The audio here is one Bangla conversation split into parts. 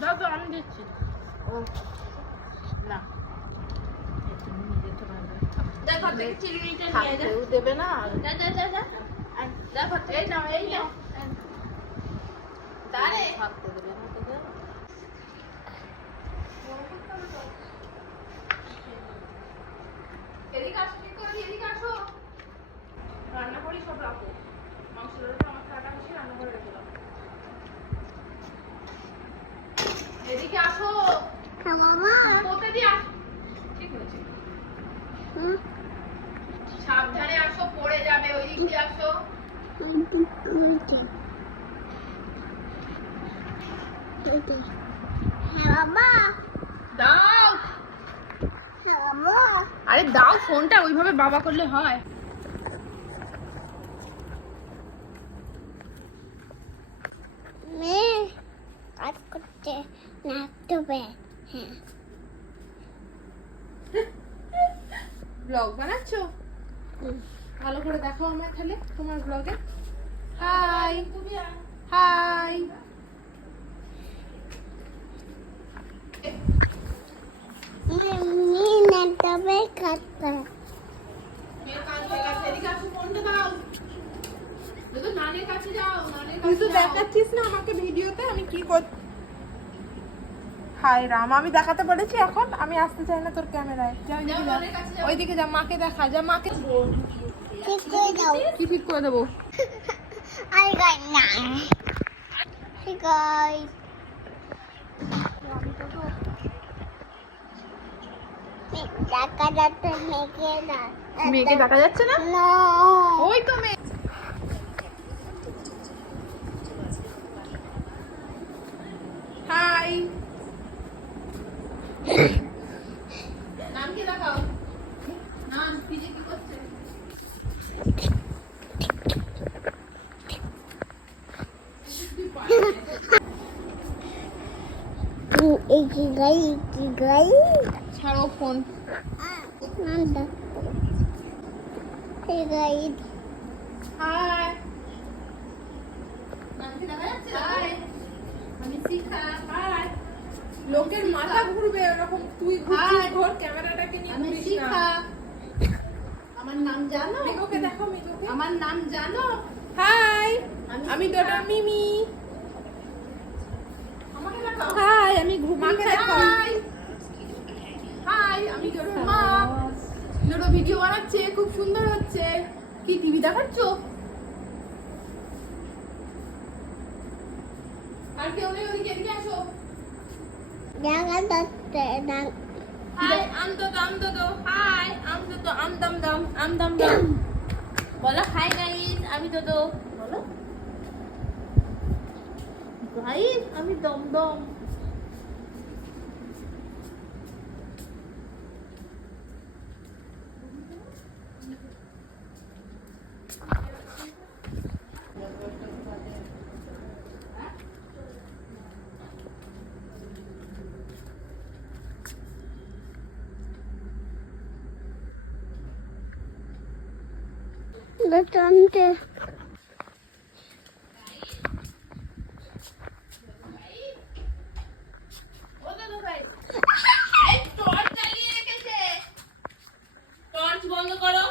দাও তো, আমি দিচ্ছি। না। দেখো থেকে চিরুনিটা দেবে না। এই নাও, এই না। তোকে এদিকে আসো, ঠিক করে দিই, এদিকে আসো। রান্না করি সব রাখো মাংসের ওটা আমার কাটা বেশি রান্না করে রেখে দাও এদিকে আসো Mama. কোথায় দিয়ে আস ঠিক হয়েছে Hmm? সাবধানে আসো পড়ে যাবে ওই দিক দিয়ে আসো। Mama. দাও। Mama. আরে দাও ফোনটা ওইভাবে বাবা করলে হয়। মেয়ে কাজ করতে নাচবে হ্যাঁ। ব্লগ বানাচ্ছো? ভালো করে দেখো আমার তাহলে তোমার ব্লগে। হাই। হাই। তুই তো দেখাচ্ছিস না আমাকে ভিডিওতে আমি কি কর হাই রাম। আমি দেখাতে বলেছি এখন আমি আসতে চাই না তোর ক্যামেরায়। ওইদিকে যা মাকে দেখা যা মাকে ঠিক করে কি ঠিক করে দেবো? মেয়েকে দেখা যাচ্ছে না। ওই তো মেয়ে হাই কি গাই ছাড়ো ফোন। হাই। নাম কি দেখা যাচ্ছে? হাই। আমি শিখা। হাই। লোকের মাথা ঘুরবে এরকম তুই ঘুরছিস ঘোর। ক্যামেরাটাকে নিয়ে আমি শিখা। আমার নাম জানো? মিগোকে দেখো মিগোকে আমার নাম জানো? হাই আমি। মিমি। হাই আমি ঘুমাকে দেখাই হাই। আমি মা। ভিডিও বানাচ্ছে খুব সুন্দর হচ্ছে। কি টিভি দেখাচ্ছ? আর কেউ নেই ওদিকে এদিকে আসো। দেখা হাই আমদো আমদো হাই আমদো আমদম দম আমদম দম বলো হাই গাইস আমি তো বলো। গাইস আমি দম দম বসন্তে ও দাদা ভাই এই টর্চ জ্বালিয়ে রেখেছে টর্চ বন্ধ করো।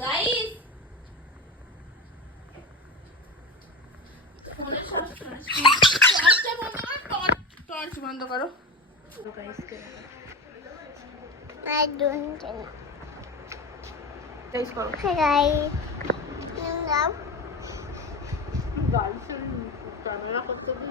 গাইস টর্চটা বন্ধ করো টর্চ টর্চ বন্ধ করো। Guys, go. Hi, guys. Yung love. Guys, yung camera ko sabi.